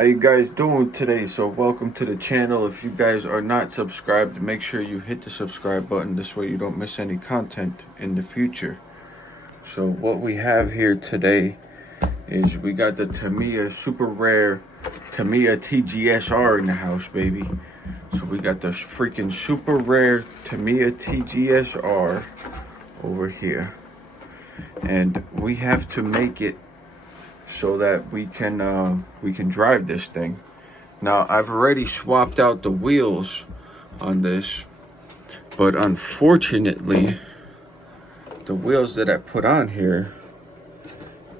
How you guys doing today? So welcome to the channel. If you guys are not subscribed, make sure you hit the subscribe button. This way you don't miss any content in the future. So what we have here today is we got the Tamiya super rare Tamiya TGS-R in the house, baby. So we got the freaking super rare Tamiya TGS-R over here, and we have to make it so that we can drive this thing. Now I've already swapped out the wheels on this, but unfortunately the wheels that I put on here,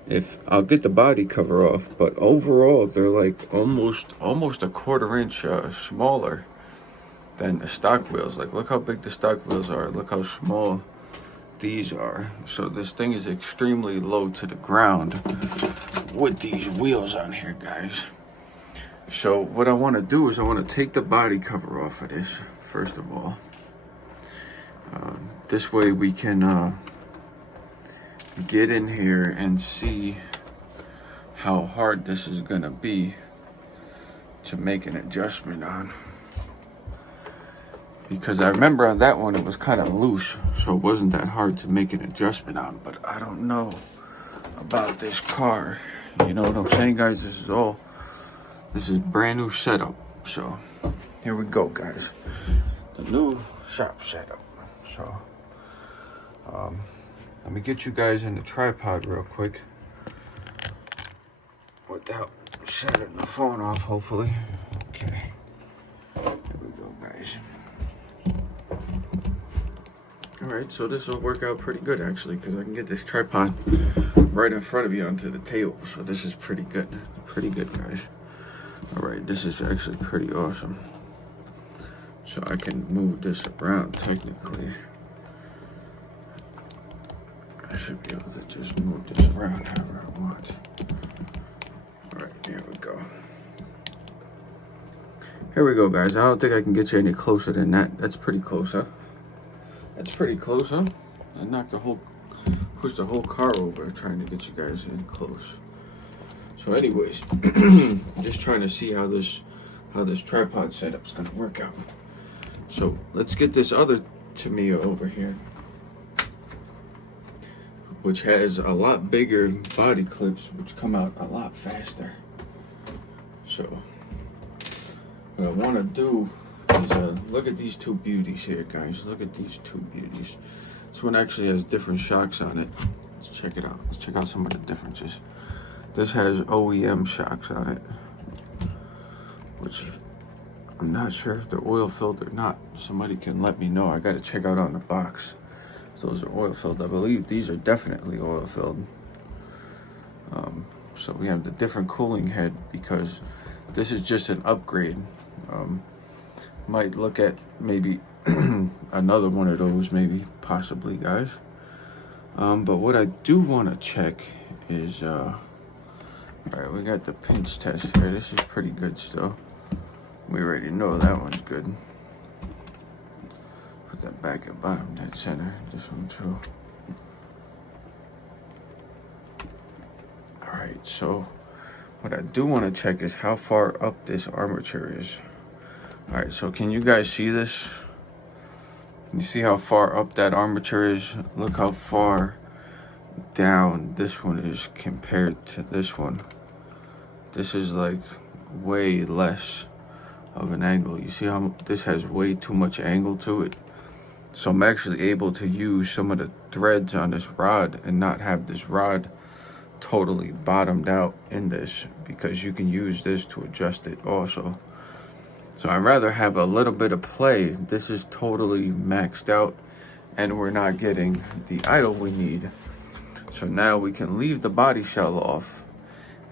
if I'll get the body cover off, but overall they're like almost a quarter inch smaller than the stock wheels. Like, look how big the stock wheels are, look how small these are. So this thing is extremely low to the ground with these wheels on here, guys. So what I want to do is I want to take the body cover off of this first of all. This way we can get in here and see how hard this is gonna be to make an adjustment on, because I remember on that one it was kind of loose, so it wasn't that hard to make an adjustment on. But I don't know about this car, you know what I'm saying, guys? This is brand new setup. So here we go, guys, the new shop setup. So let me get you guys in the tripod real quick without shutting the phone off, hopefully. Okay, here we go, guys. Alright, so this will work out pretty good actually, because I can get this tripod right in front of you onto the table. So this is pretty good. Pretty good, guys. Alright, this is actually pretty awesome. So I can move this around technically. I should be able to just move this around however I want. Alright, here we go. Here we go, guys. I don't think I can get you any closer than that. That's pretty close, huh? That's pretty close, huh? I pushed the whole car over trying to get you guys in close. So anyways, just trying to see how this tripod setup's gonna work out. So let's get this other Tamiya over here, which has a lot bigger body clips, which come out a lot faster. So what I want to do is look at these two beauties here, guys. Look at these two beauties. This one actually has different shocks on it. Let's check it out. Let's check out some of the differences. This has OEM shocks on it, which I'm not sure if they're oil filled or not. Somebody can let me know. I got to check out on the box. Those are oil filled. I believe these are definitely oil filled. So we have the different cooling head because this is just an upgrade. Might look at maybe another one of those, maybe, possibly, guys. But what I do want to check is, all right, we got the pinch test here. This is pretty good still. We already know that one's good. Put that back at bottom, dead center. This one too. All right, so what I do want to check is how far up this armature is. All right, so can you guys see this? You see how far up that armature is? Look how far down this one is compared to this one. This is like way less of an angle. You see how this has way too much angle to it? So I'm actually able to use some of the threads on this rod and not have this rod totally bottomed out in this, because you can use this to adjust it also. So I'd rather have a little bit of play. This is totally maxed out and we're not getting the idle we need. So now we can leave the body shell off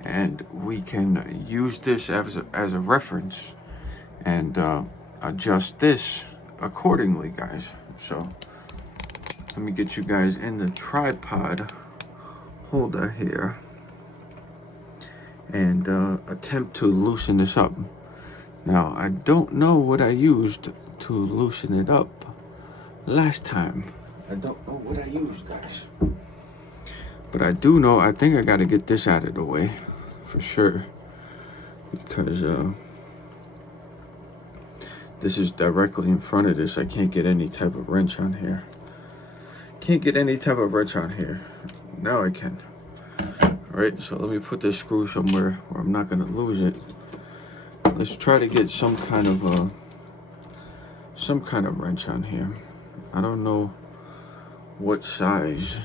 and we can use this as a reference and adjust this accordingly, guys. So let me get you guys in the tripod holder here and attempt to loosen this up. Now, I don't know what I used to loosen it up last time. I don't know what I used, guys. But I do know, I think I got to get this out of the way for sure. because this is directly in front of this. I can't get any type of wrench on here. Can't get any type of wrench on here. Now I can. Alright, so let me put this screw somewhere where I'm not gonna lose it. Let's try to get some kind of wrench on here. I don't know what size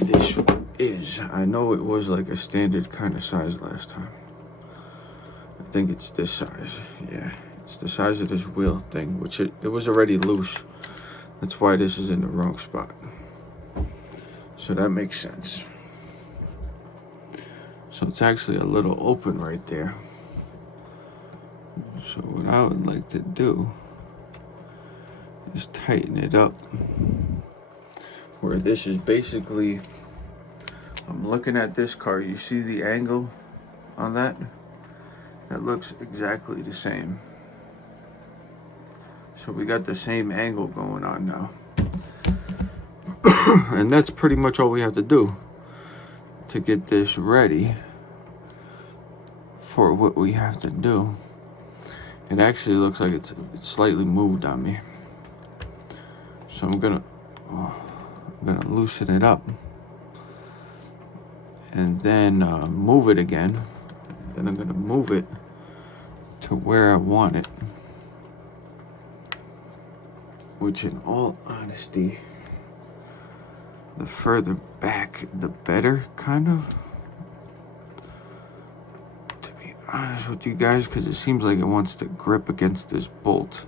this is. I know it was like a standard kind of size last time. I think it's this size. Yeah, it's the size of this wheel thing, which it was already loose. That's why this is in the wrong spot. So that makes sense. So it's actually a little open right there. So what I would like to do is tighten it up where this is basically, I'm looking at this car, you see the angle on that? That looks exactly the same. So we got the same angle going on now. And that's pretty much all we have to do to get this ready for what we have to do. It actually looks like it's slightly moved on me. So I'm gonna loosen it up and then move it again. Then I'm gonna move it to where I want it, which in all honesty, the further back the better, kind of, to be honest with you guys, because it seems like it wants to grip against this bolt.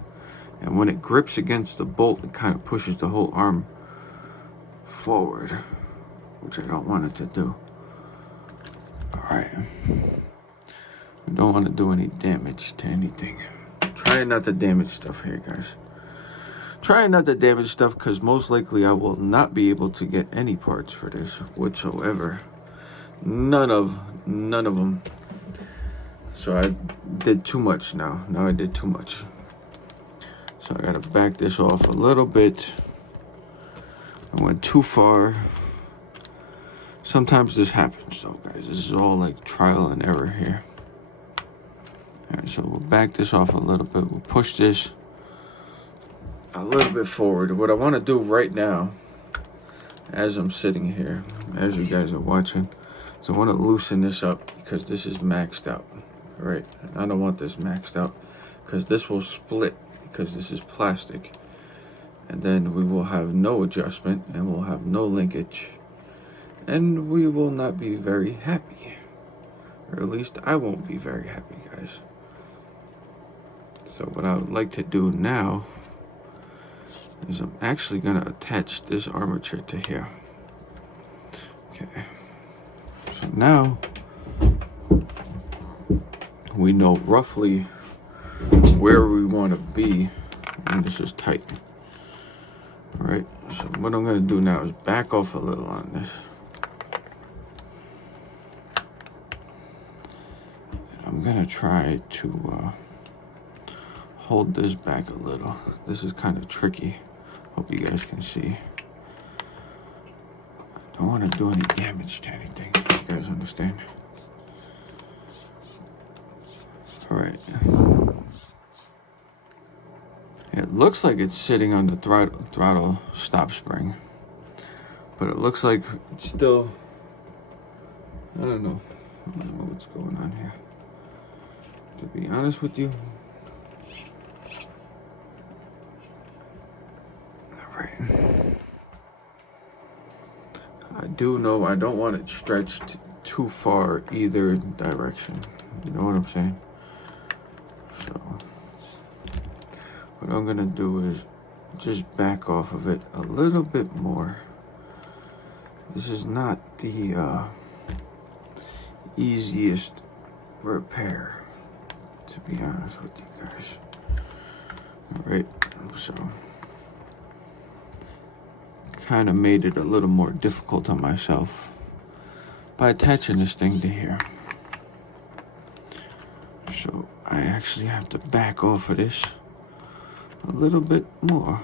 And when it grips against the bolt, it kind of pushes the whole arm forward, which I don't want it to do. Alright. We don't want to do any damage to anything. Trying not to damage stuff here, guys. Trying not to damage stuff, because most likely I will not be able to get any parts for this whatsoever. None of them. So I did too much now. Now I did too much. So I gotta back this off a little bit. I went too far. Sometimes this happens though, guys. This is all like trial and error here. Alright, so we'll back this off a little bit. We'll push this a little bit forward. What I want to do right now, as I'm sitting here, as you guys are watching, is I want to loosen this up because this is maxed out. Alright, and I don't want this maxed out because this will split because this is plastic. And then we will have no adjustment and we'll have no linkage. And we will not be very happy. Or at least I won't be very happy, guys. So what I would like to do now is I'm actually going to attach this armature to here. Okay. So now we know roughly where we want to be when this is tight. Alright, so what I'm going to do now is back off a little on this. I'm going to try to hold this back a little. This is kind of tricky. Hope you guys can see. I don't want to do any damage to anything. You guys understand? Alright. It looks like it's sitting on the throttle stop spring. But it looks like it's still... I don't know what's going on here. To be honest with you. Alright. I do know I don't want it stretched too far either direction. You know what I'm saying? So, what I'm gonna do is just back off of it a little bit more. This is not the easiest repair, to be honest with you guys. Alright, so kind of made it a little more difficult on myself by attaching this thing to here. So I actually have to back off of this a little bit more.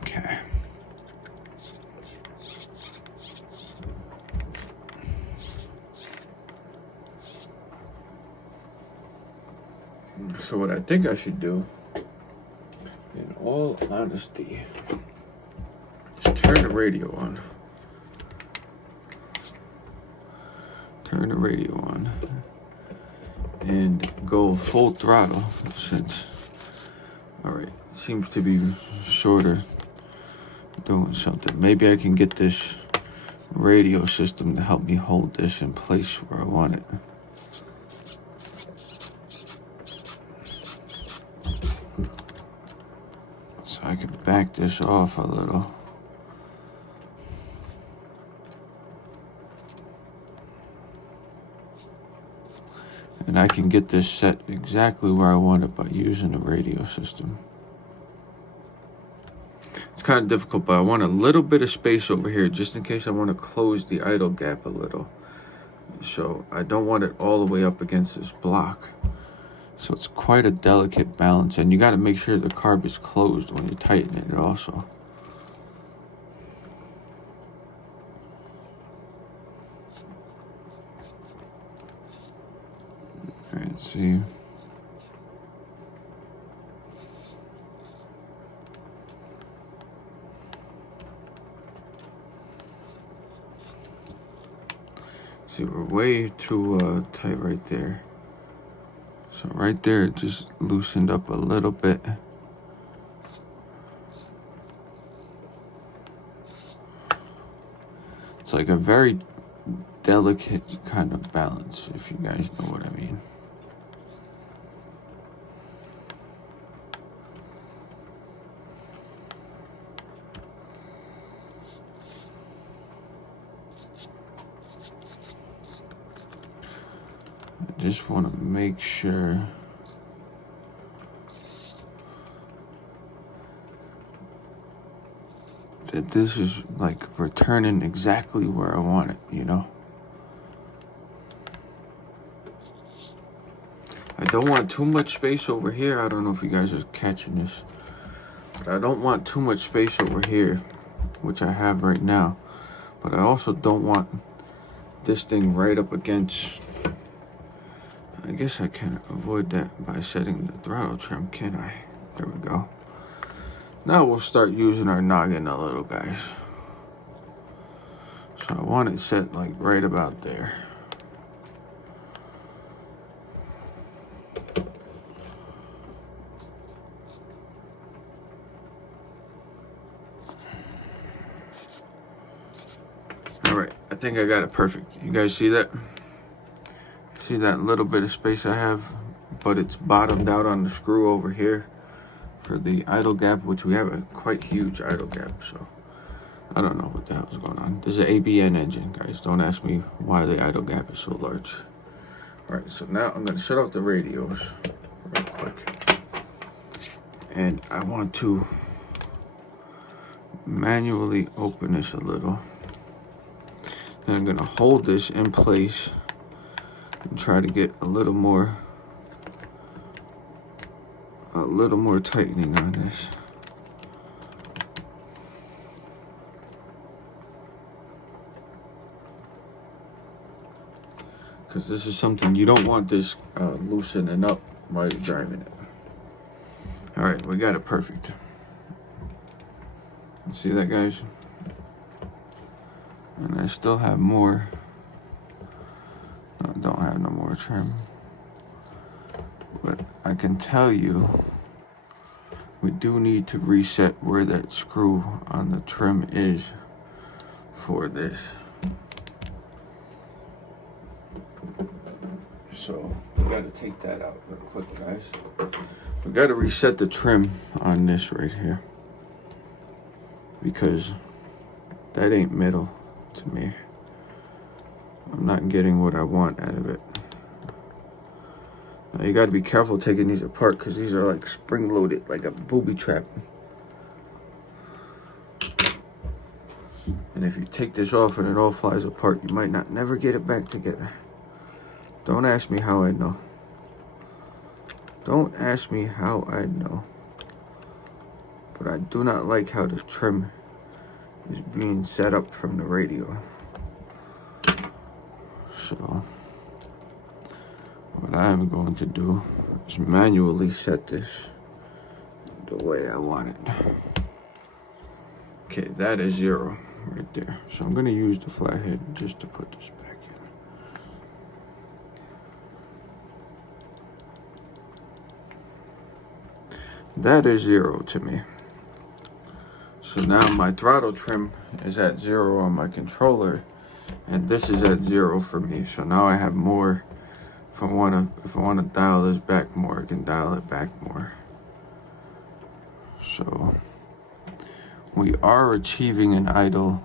Okay. So what I think I should do, in all honesty, is turn the radio on. Turn the radio on. And go full throttle since, alright, seems to be shorter doing something. Maybe I can get this radio system to help me hold this in place where I want it. So I can back this off a little. And I can get this set exactly where I want it by using the radio system. It's kind of difficult, but I want a little bit of space over here just in case I want to close the idle gap a little. So I don't want it all the way up against this block. So it's quite a delicate balance, and you got to make sure the carb is closed when you tighten it also. All right, see. See, we're way too tight right there. So right there, it just loosened up a little bit. It's like a very delicate kind of balance, if you guys know what I mean. I just want to make sure that this is like returning exactly where I want it, you know? I don't want too much space over here. I don't know if you guys are catching this, but I don't want too much space over here, which I have right now. But I also don't want this thing right up against. I guess I can avoid that by setting the throttle trim, can I? There we go. Now we'll start using our noggin a little, guys. So I want it set like right about there. All right, I think I got it perfect. You guys see that? See that little bit of space I have, but it's bottomed out on the screw over here for the idle gap, which we have a quite huge idle gap, so I don't know what the hell is going on. This is an ABN engine, guys. Don't ask me why the idle gap is so large. All right, so now I'm gonna shut off the radios real quick. And I want to manually open this a little. Then I'm gonna hold this in place and try to get a little more tightening on this. Because this is something you don't want this loosening up while you're driving it. All right, we got it perfect. See that, guys? And I still have more. No, I don't have no more trim. But I can tell you, we do need to reset where that screw on the trim is for this. So we got to take that out real quick, guys. We got to reset the trim on this right here, because that ain't middle to me. I'm not getting what I want out of it. Now you got to be careful taking these apart, because these are like spring loaded, like a booby trap. And if you take this off and it all flies apart, you might not never get it back together. Don't ask me how I know. Don't ask me how I know. But I do not like how the trim is being set up from the radio. So what I am going to do just manually set this the way I want it. Okay, that is 0 right there. So I'm gonna use the flathead just to put this back in. That is 0 to me. So now my throttle trim is at 0 on my controller, and this is at 0 for me. So now I have more. If I wanna dial this back more, I can dial it back more. So we are achieving an idle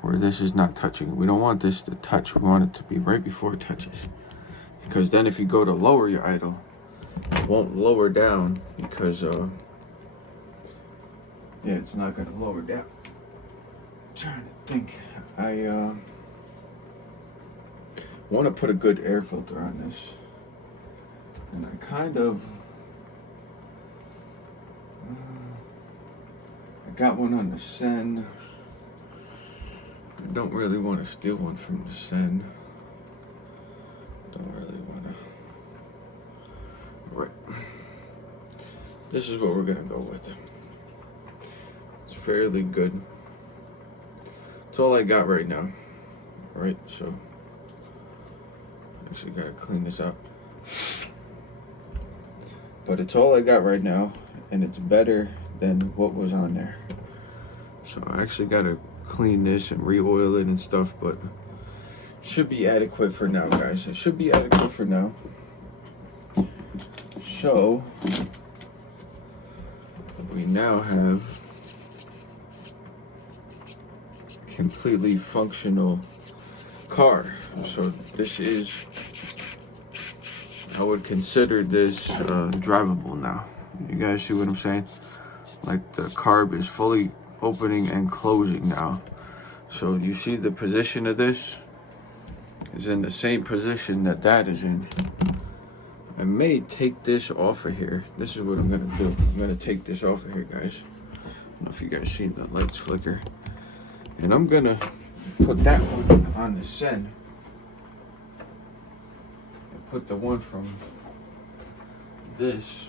where this is not touching. We don't want this to touch. We want it to be right before it touches. Because then if you go to lower your idle, it won't lower down because yeah, it's not gonna lower down. I'm trying to think. I want to put a good air filter on this, and I kind of I got one on the Sen. I don't really want to steal one from the Sen. Don't really want to. Right. This is what we're gonna go with. It's fairly good. It's all I got right now. Alright, so actually gotta clean this up. But it's all I got right now, and it's better than what was on there. So I actually gotta clean this and re-oil it and stuff, but it should be adequate for now, guys. It should be adequate for now. So we now have completely functional car. So this is, I would consider this drivable now. You guys see what I'm saying? Like the carb is fully opening and closing now. So you see the position of this is in the same position that that is in. I may take this off of here. This is what I'm gonna do. I'm gonna take this off of here, guys. I don't know if you guys seen the lights flicker. And I'm gonna put that one on the Sen. And put the one from this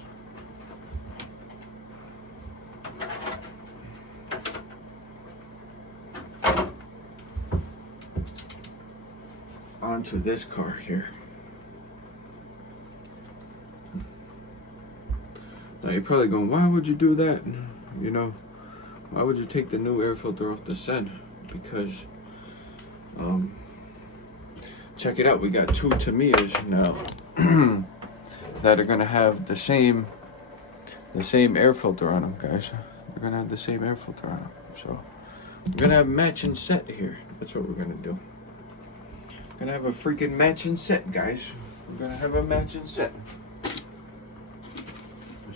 onto this car here. Now you're probably going, why would you do that? You know, why would you take the new air filter off the Sen? Because, check it out, we got 2 Tamiyas now that are gonna have the same air filter on them, guys. They're gonna have the same air filter on them. So we're gonna have a matching set here. That's what we're gonna do. We're gonna have a freaking matching set, guys. We're gonna have a matching set.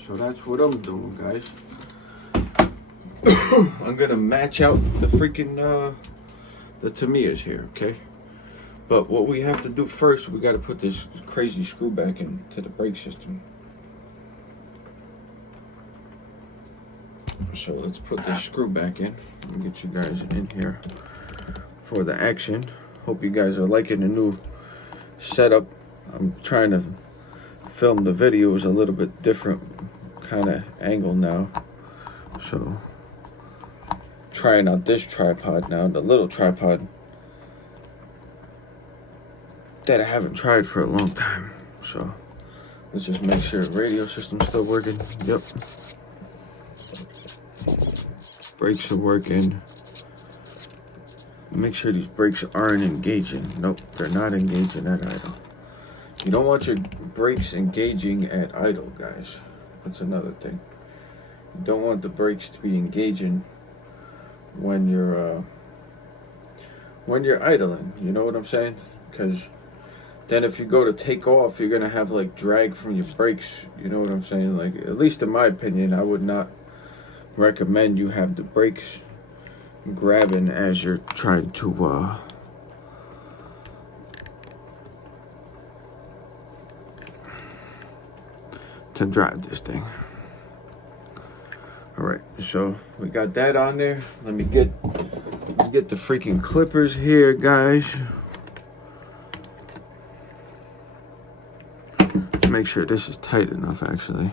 So that's what I'm doing, guys. I'm gonna match out the freaking the Tamiyas here, okay? But what we have to do first, we gotta put this crazy screw back into the brake system. So let's put this screw back in. Let me get you guys in here for the action. Hope you guys are liking the new setup. I'm trying to film the videos a little bit different kind of angle now. So trying out this tripod now, the little tripod that I haven't tried for a long time. So let's just make sure the radio system's still working. Yep. Brakes are working. Make sure these brakes aren't engaging. Nope, they're not engaging at idle. You don't want your brakes engaging at idle, guys. That's another thing. You don't want the brakes to be engaging when you're idling. You know what I'm saying? Because then if you go to take off, you're gonna have like drag from your brakes. You know what I'm saying? Like, at least in my opinion, I would not recommend you have the brakes grabbing as you're trying to drive this thing. All right, so we got that on there. Let me get the freaking clippers here, guys. make sure this is tight enough, actually.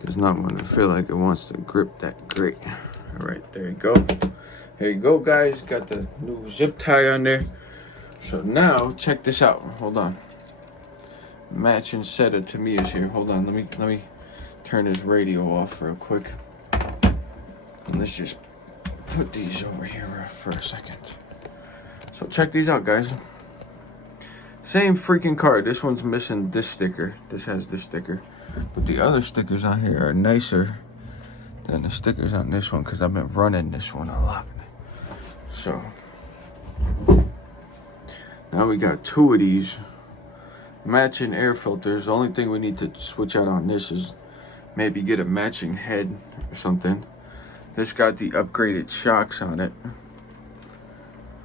Does not want to feel like it wants to grip that great. All right, there you go. There you go, guys. Got the new zip tie on there. So now, check this out. Hold on. Matching set of Tamiya's here. Hold on, let me turn this radio off real quick. And let's just put these over here for a second. So check these out, guys. Same freaking car. This one's missing this sticker. This has this sticker. But the other stickers on here are nicer than the stickers on this one because I've been running this one a lot. So now we got two of these matching air filters. The only thing we need to switch out on this is maybe get a matching head or something. This got the upgraded shocks on it.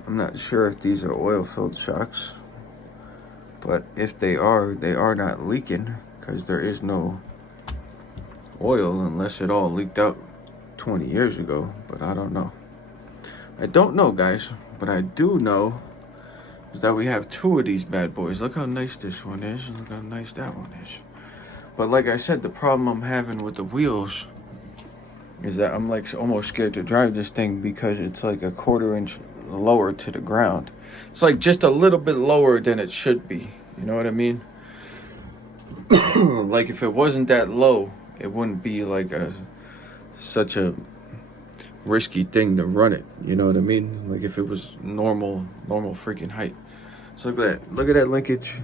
I'm not sure if these are oil-filled shocks, but if they are not leaking because there is no oil unless it all leaked out 20 years ago, but I don't know. I don't know, guys, but I do know is that we have two of these bad boys. Look how nice this one is. Look how nice that one is. But like I said, the problem I'm having with the wheels is that I'm like almost scared to drive this thing because it's like a 1/4 inch lower to the ground. It's like just a little bit lower than it should be. You know what I mean? Like if it wasn't that low, it wouldn't be like such a risky thing to run it. You know what I mean? Like if it was normal freaking height. So look at that. Look at that linkage.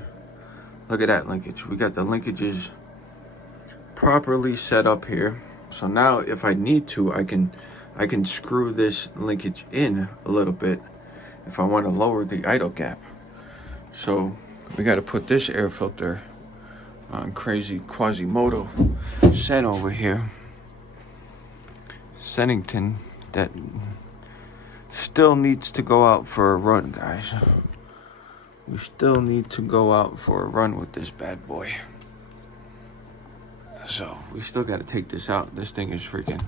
Look at that linkage. We got the linkages properly set up here. So now if I need to, I can screw this linkage in a little bit if I want to lower the idle gap. So we got to put this air filter on crazy Quasimodo Sen over here. Sennington that still needs to go out for a run, guys. We still need to go out for a run with this bad boy. So we still got to take this out. This thing is freaking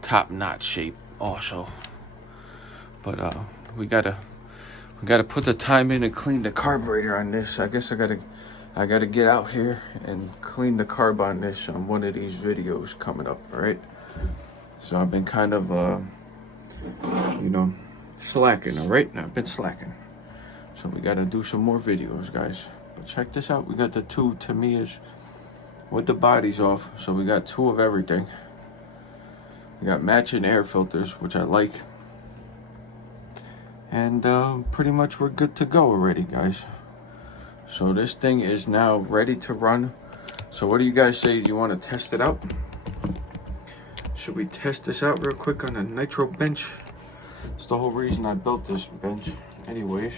top-notch shape also. But we gotta put the time in and clean the carburetor on this. I guess I gotta get out here and clean the carb on this on one of these videos coming up. All right. So I've been kind of you know, slacking. All right. I've been slacking. So we gotta do some more videos, guys. But check this out. We got the two Tamiyas with the bodies off. So we got two of everything. We got matching air filters, which I like. And pretty much we're good to go already, guys. So this thing is now ready to run. So what do you guys say? Do you want to test it out? Should we test this out real quick on a nitro bench? It's the whole reason I built this bench anyways.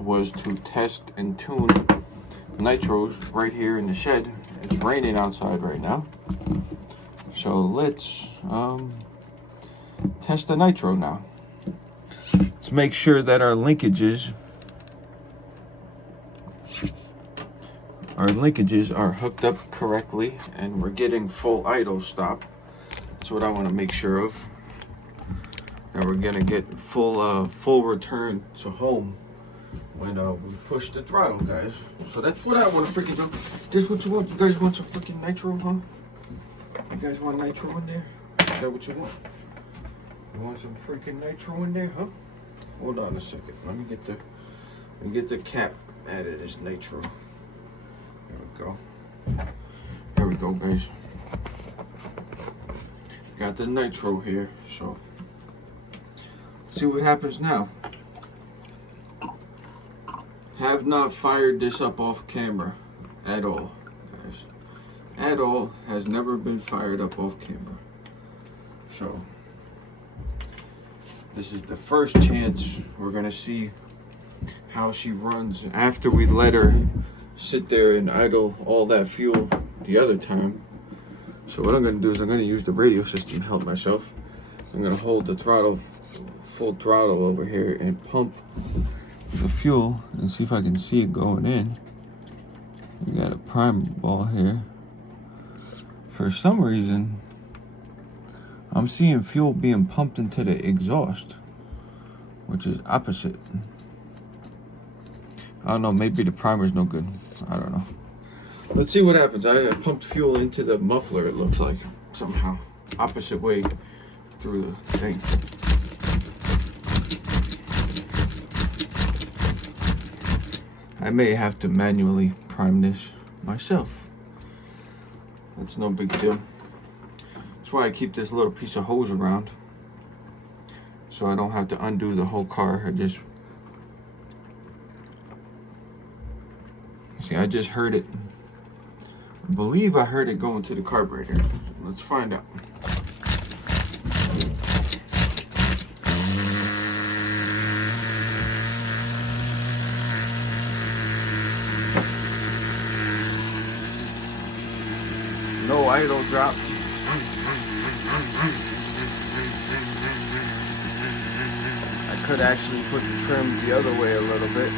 Was to test and tune nitros right here in the shed. It's raining outside right now. So let's test the nitro now. Let's make sure that our linkages are hooked up correctly and we're getting full idle stop. That's what I want to make sure of. That we're gonna get full return to home when we push the throttle, guys. So that's what I want to freaking do. This what you want? You guys want some freaking nitro, huh? You guys want nitro in there? Is that what you want? You want some freaking nitro in there, huh? Hold on a second. Let me get the cap out of this nitro. There we go. There we go, guys. Got the nitro here, so let's see what happens now. Have not fired this up off camera at all, guys. At all. Has never been fired up off camera. So this is the first chance we're gonna see how she runs after we let her sit there and idle all that fuel the other time. So what I'm gonna do is I'm gonna use the radio system to help myself. I'm gonna hold the throttle, full throttle over here and pump the fuel and see if I can see it going in. We got a prime ball here. For some reason, I'm seeing fuel being pumped into the exhaust, which is opposite. I don't know, maybe the primer's no good. I don't know. Let's see what happens. I pumped fuel into the muffler, it looks like, somehow. Opposite way through the thing. I may have to manually prime this myself. That's no big deal. That's why I keep this little piece of hose around, so I don't have to undo the whole car. I just see, I just heard it. I believe I heard it going to the carburetor. Let's find out. No idle drop. I could actually put the trim the other way a little bit.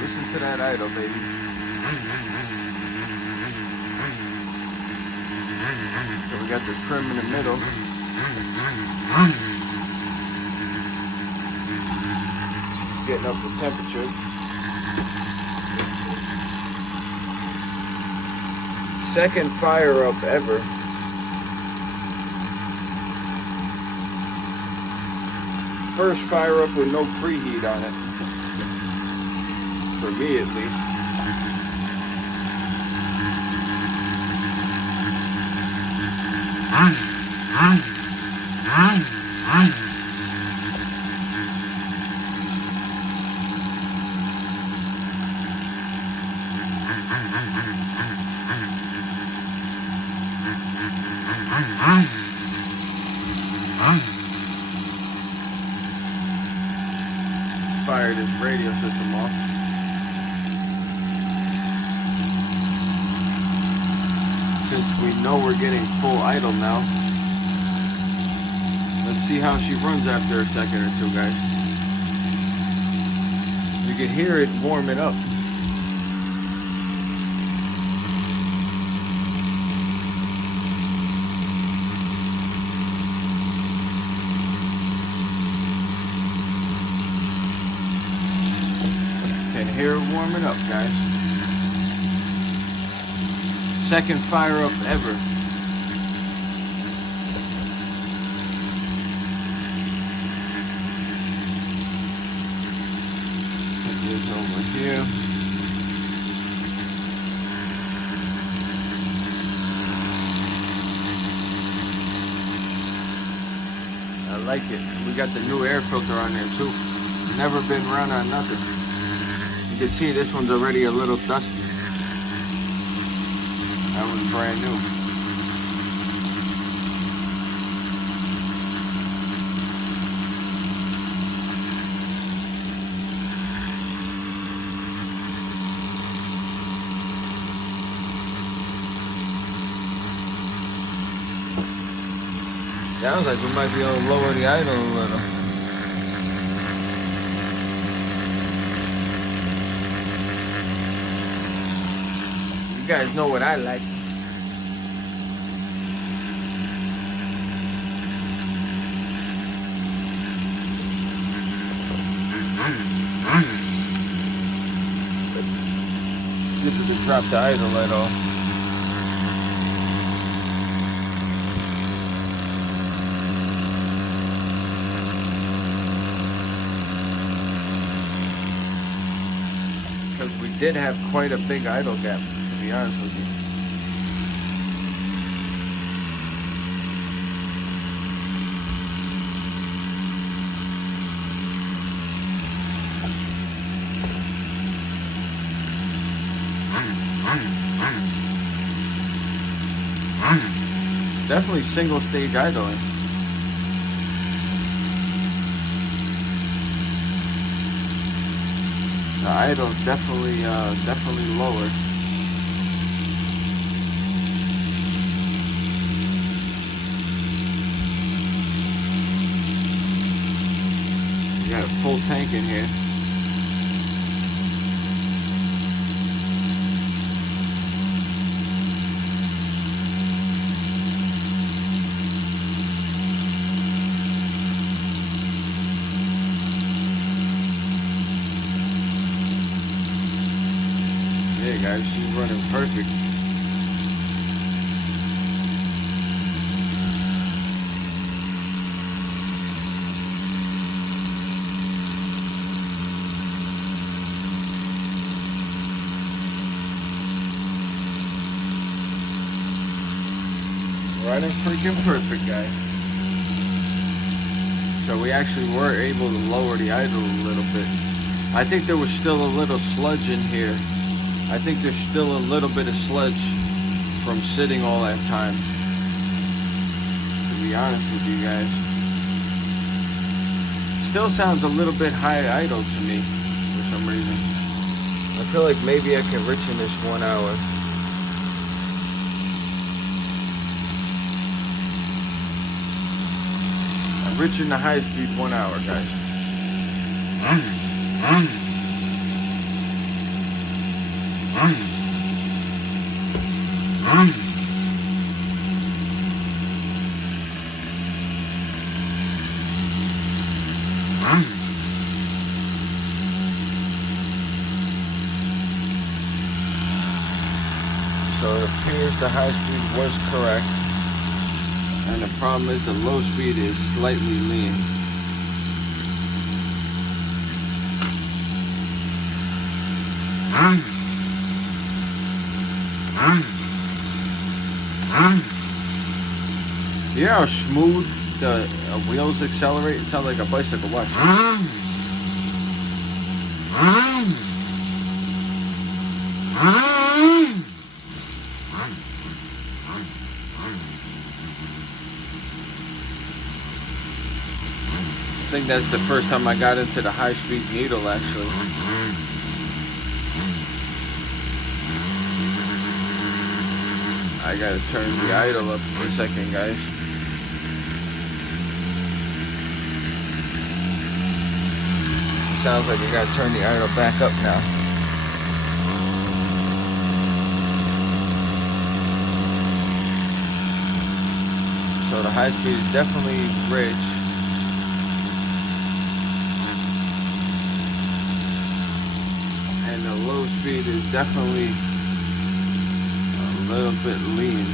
Listen to that idle, baby. So we got the trim in the middle. Getting up the temperature. Second fire up ever. First fire up with no preheat on it. For me at least. Fire this radio system off. Since we know we're getting full idle now, let's see how she runs after a second or two, guys. You can hear it warming up. Can hear it warming up, guys. Second fire up ever. Put this over here. I like it. We got the new air filter on there too. Never been run on nothing. You can see this one's already a little dusty. That one's brand new. Sounds like we might be able to lower the idle a little. You guys know what I like. See if we can drop the idle light off. Because we did have quite a big idle gap, to be honest with you. Definitely single stage idling. The idle's definitely lower. We got a full tank in here. Yeah, guys, she's running perfect. Running freaking perfect, guys. So we actually were able to lower the idle a little bit. I think there was still a little sludge in here. I think there's still a little bit of sludge from sitting all that time, to be honest with you guys. Still sounds a little bit high idle to me for some reason. I feel like maybe I can reach in this 1 hour. I'm reaching the high speed 1 hour, guys. So it appears the high speed was correct, and the problem is the low speed is slightly lean. You hear how smooth the wheels accelerate? It sounds like a bicycle. Watch. I think that's the first time I got into the high-speed needle, actually. I gotta turn the idle up for a second, guys. Sounds like I gotta turn the idle back up now. So the high speed is definitely rich. And the low speed is definitely a little bit lean.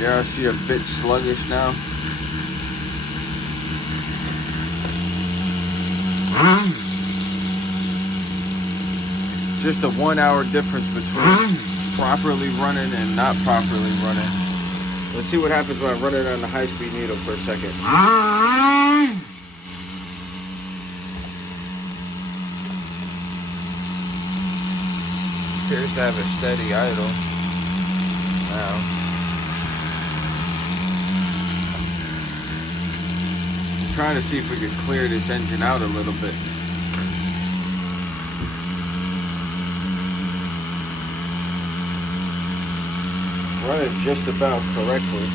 Yeah, I see a bit sluggish now. Just a 1 hour difference between properly running and not properly running. Let's see what happens when I run it on the high-speed needle for a second. Appears to have a steady idle now. Trying to see if we can clear this engine out a little bit. Run it just about correctly.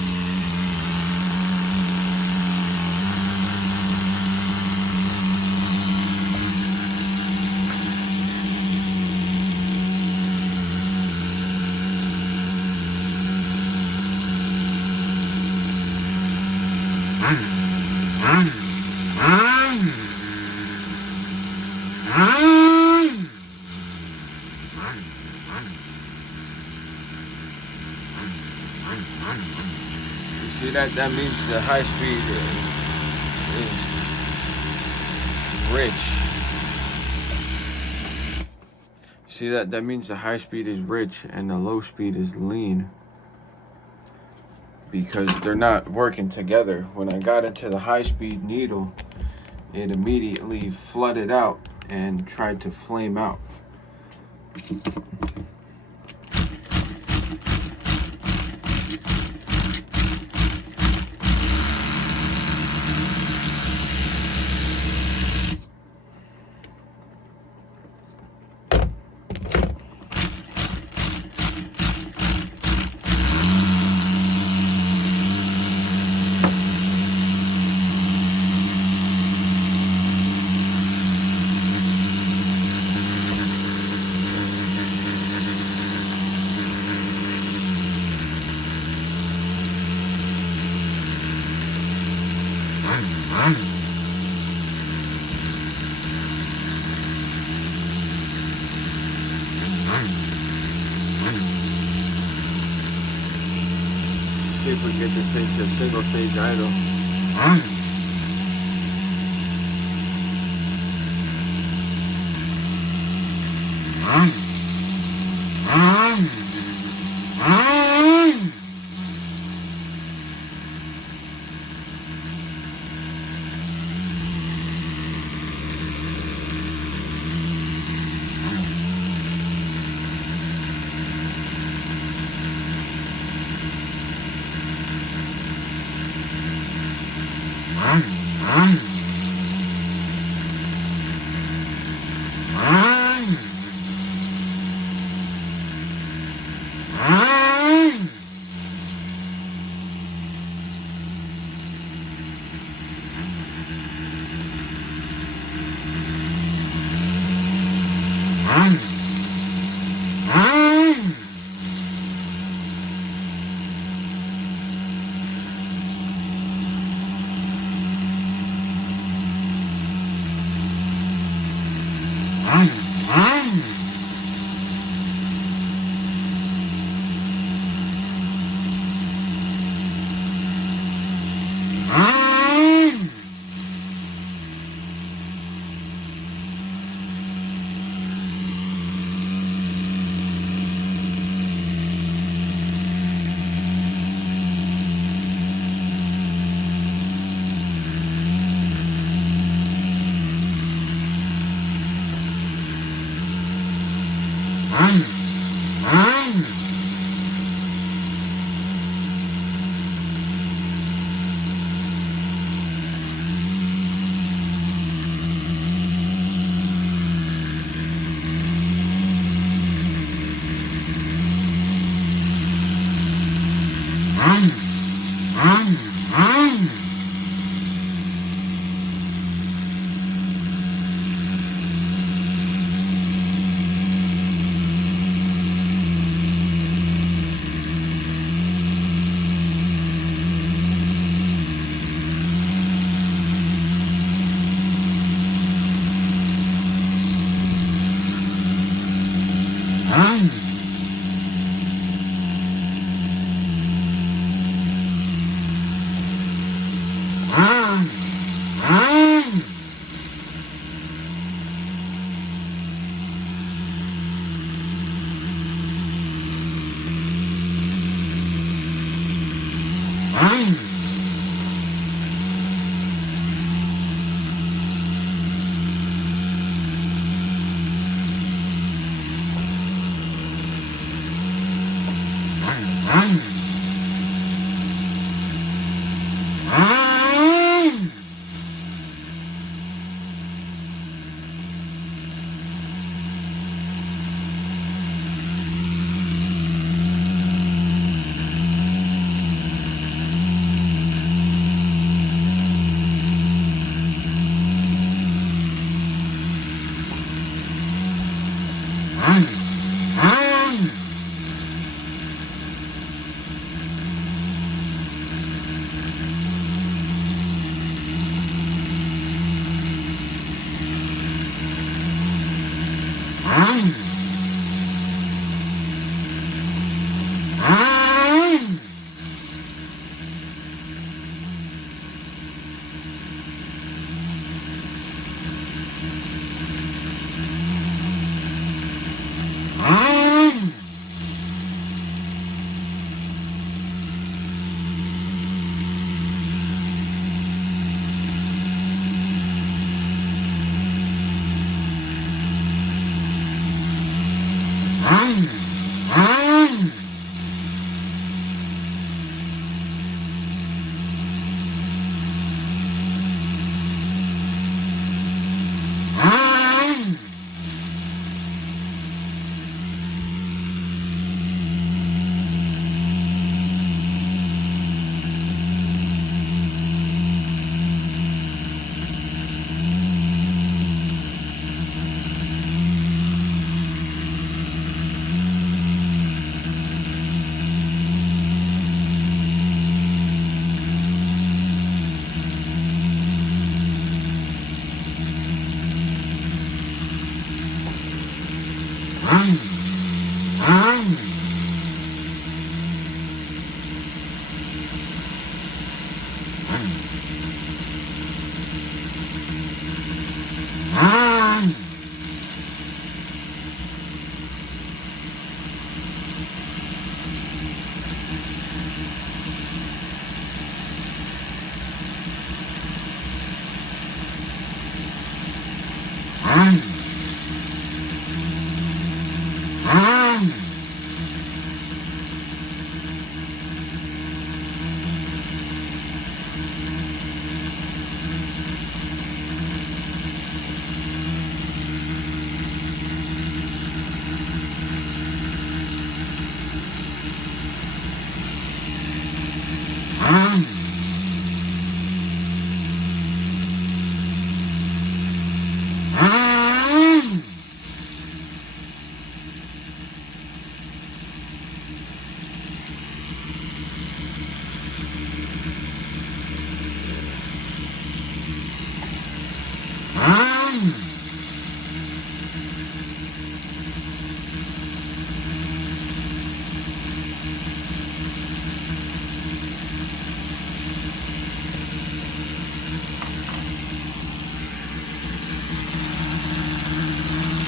See that means the high speed is rich. See that means the high speed is rich and the low speed is lean, because they're not working together. When I got into the high speed needle, it immediately flooded out and tried to flame out. See if we can get this thing to single stage idle.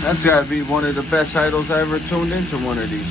That's gotta be one of the best idles I ever tuned into one of these.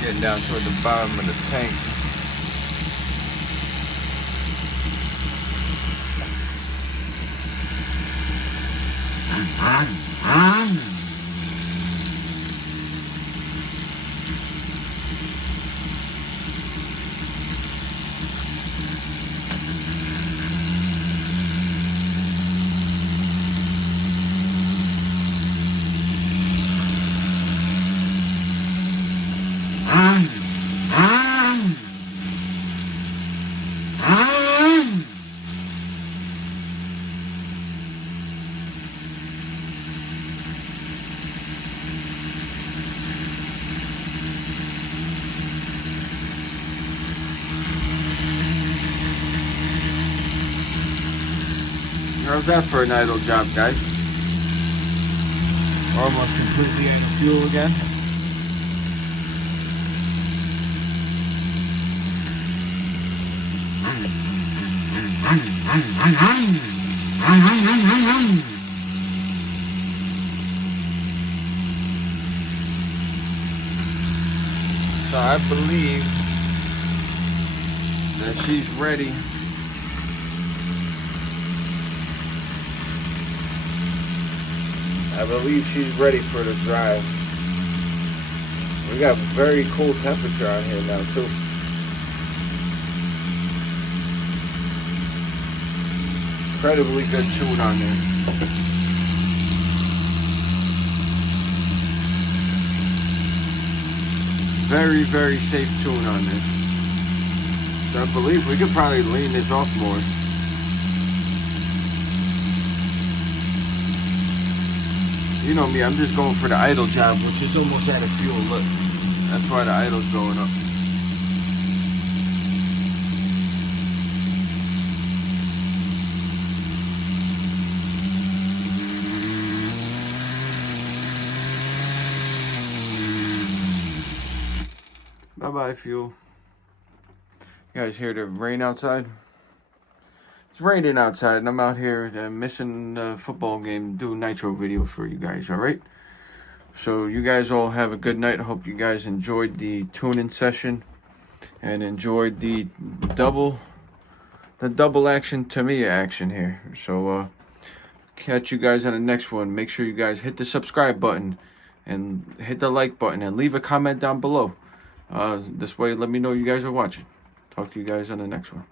Getting down toward the bottom of the tank. How's that for an idle job, guys? Almost completely in fuel again. So I believe that she's ready. I believe she's ready for the drive. We got very cool temperature on here now too. Incredibly good tune on there. Very, very safe tune on this. So I believe we could probably lean this off more. You know me, I'm just going for the idle job, which is almost out of fuel. Look, that's why the idle's going up. Bye-bye, fuel. You guys hear the rain outside? It's raining outside, and I'm out here missing the football game, doing Nitro video for you guys, alright? So you guys all have a good night. I hope you guys enjoyed the tuning session and enjoyed the double action Tamiya action here. So catch you guys on the next one. Make sure you guys hit the subscribe button and hit the like button and leave a comment down below. This way, let me know you guys are watching. Talk to you guys on the next one.